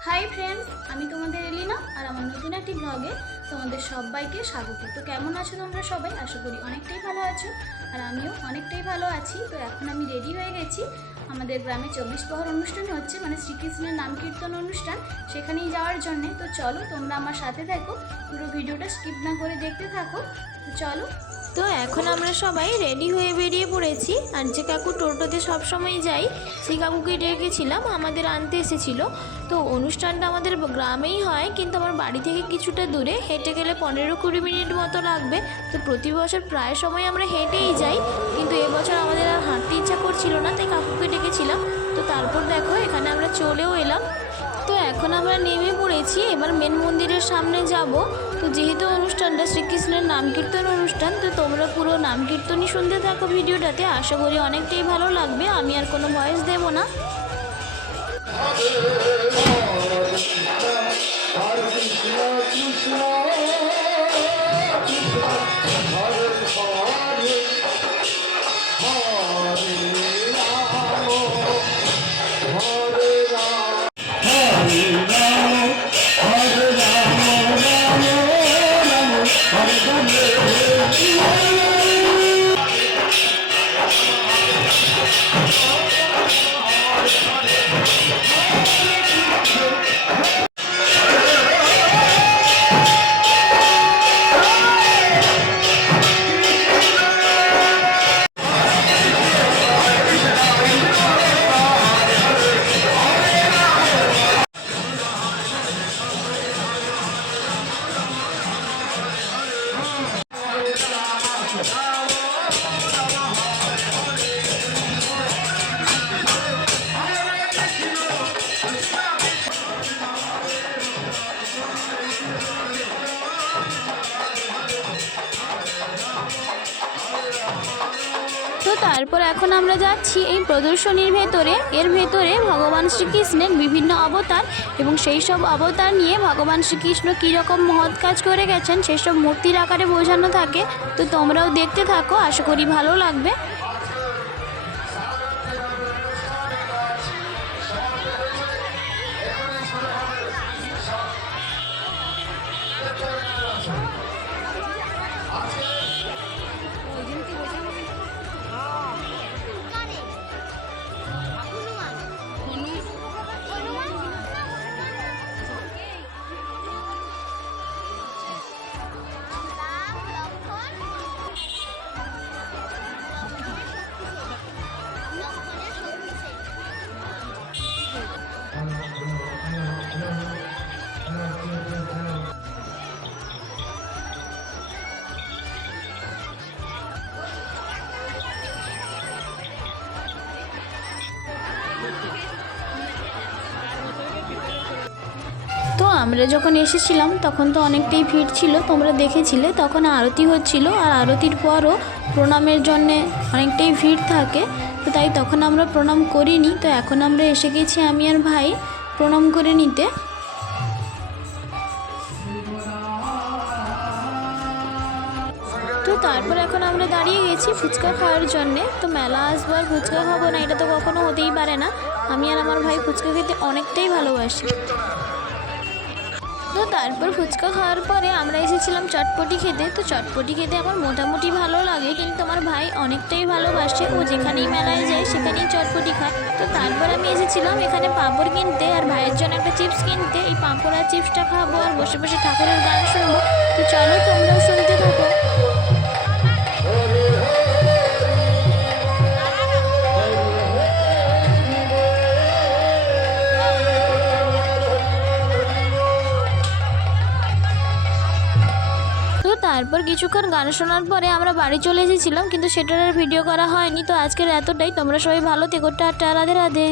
Hi friends আমি তোমাদের এলিনা আর আমার নতুন একটি ব্লগে তোমাদের সবাইকে স্বাগত। তো কেমন আছো তোমরা সবাই? আশা করি অনেকটাই ভালো আছো। আর আমিও অনেকটাই ভালো আছি। তো এখন আমি রেডি হয়ে গেছি। আমাদের গ্রামে চব্বিশ প্রহর অনুষ্ঠান হচ্ছে মানে শ্রীকৃষ্ণের নাম কীর্তন অনুষ্ঠান সেখানেই যাওয়ার জন্যে। তো চলো, তোমরা আমার সাথে থাকো। পুরো ভিডিওটা স্কিপ না করে দেখতে থাকো। তো চলো। তো এখন আমরা সবাই রেডি হয়ে বেরিয়ে পড়েছি। আর যে কাকু টোটোতে সবসময় যাই, সেই কাকুকে ডেকেছিলাম। আমাদের আনতে এসেছিল। তো অনুষ্ঠানটা আমাদের গ্রামেই হয়, কিন্তু আমার বাড়ি থেকে কিছুটা দূরে হেঁটে গেলে পনেরো কুড়ি মিনিট মতো লাগবে। তো প্রতি বছর প্রায় সময় আমরা হেঁটেই যাই। কিন্তু এবছর আমাদের আর হাঁটতে ইচ্ছা করছিল না, তাই কাকুকে ডেকেছিলাম। তো তারপর দেখো, এখানে আমরা চলেও এলাম। তো এখন আমরা নেমে পড়েছি। এবার মেন মন্দিরের সামনে যাব। তো যেহেতু অনুষ্ঠানটা শ্রীকৃষ্ণের নাম কীর্তন অনুষ্ঠান, তো তোমরা পুরো নাম কীর্তনই শুনতে থাকো ভিডিওটাতে। আশা করি অনেকটাই ভালো লাগবে। আমি আর কোনো ভয়েস দেব না। Amen. তো তারপর এখন আমরা যাচ্ছি এই প্রদর্শনীর ভেতরে। এর ভেতরে ভগবান শ্রীকৃষ্ণের বিভিন্ন অবতার এবং সেই সব অবতার নিয়ে ভগবান শ্রীকৃষ্ণ কীরকম মহৎ কাজ করে গেছেন, সেসব মূর্তির আকারে বোঝানো থাকে। তো তোমরাও দেখতে থাকো, আশা করি ভালো লাগবে। আমরা যখন এসেছিলাম, তখন তো অনেকটাই ভিড় ছিল, তোমরা দেখেছিলে, তখন আরতি হচ্ছিল আর আরতির পরও প্রণামের জন্যে অনেকটাই ভিড় থাকে, তো তাই তখন আমরা প্রণাম করিনি, তো এখন আমরা এসে গেছি আমি আর ভাই প্রণাম করে নিতে। তো তারপর এখন আমরা দাঁড়িয়ে গেছি ফুচকা খাওয়ার জন্যে, তো মেলা আসব আর ফুচকা খাব না, এটা তো কখনো হতেই পারে না। আমি আর আমার ভাই ফুচকা খেতে অনেকটাই ভালোবাসি। তারপর ফুচকা খাওয়ার পরে আমরা এসেছিলাম চটপটি খেতে। তো চটপটি খেতে আমার মোটামুটি ভালো লাগে, কিন্তু আমার ভাই অনেকটাই ভালোবাসে। ও যেখানেই মেলায় যায়, সেখানেই চটপটি খায়। তো তারপর আমি এসেছিলাম এখানে পাঁপড় কিনতে আর ভাইয়ের জন্য একটা চিপস কিনতে। এই পাঁপড় আর চিপসটা খাব আর বসে বসে ঠাকুরের গান শুনব। তো চলো তোমরাও তারপর কিছুক্ষণ গান শোনার পরে আমরা বাড়ি চলে এসেছিলাম, কিন্তু সেটার আর ভিডিও করা হয়নি। তো আজকের এতটাই। তোমরা সবাই ভালো থেকো। টাটা, রাধে রাধে।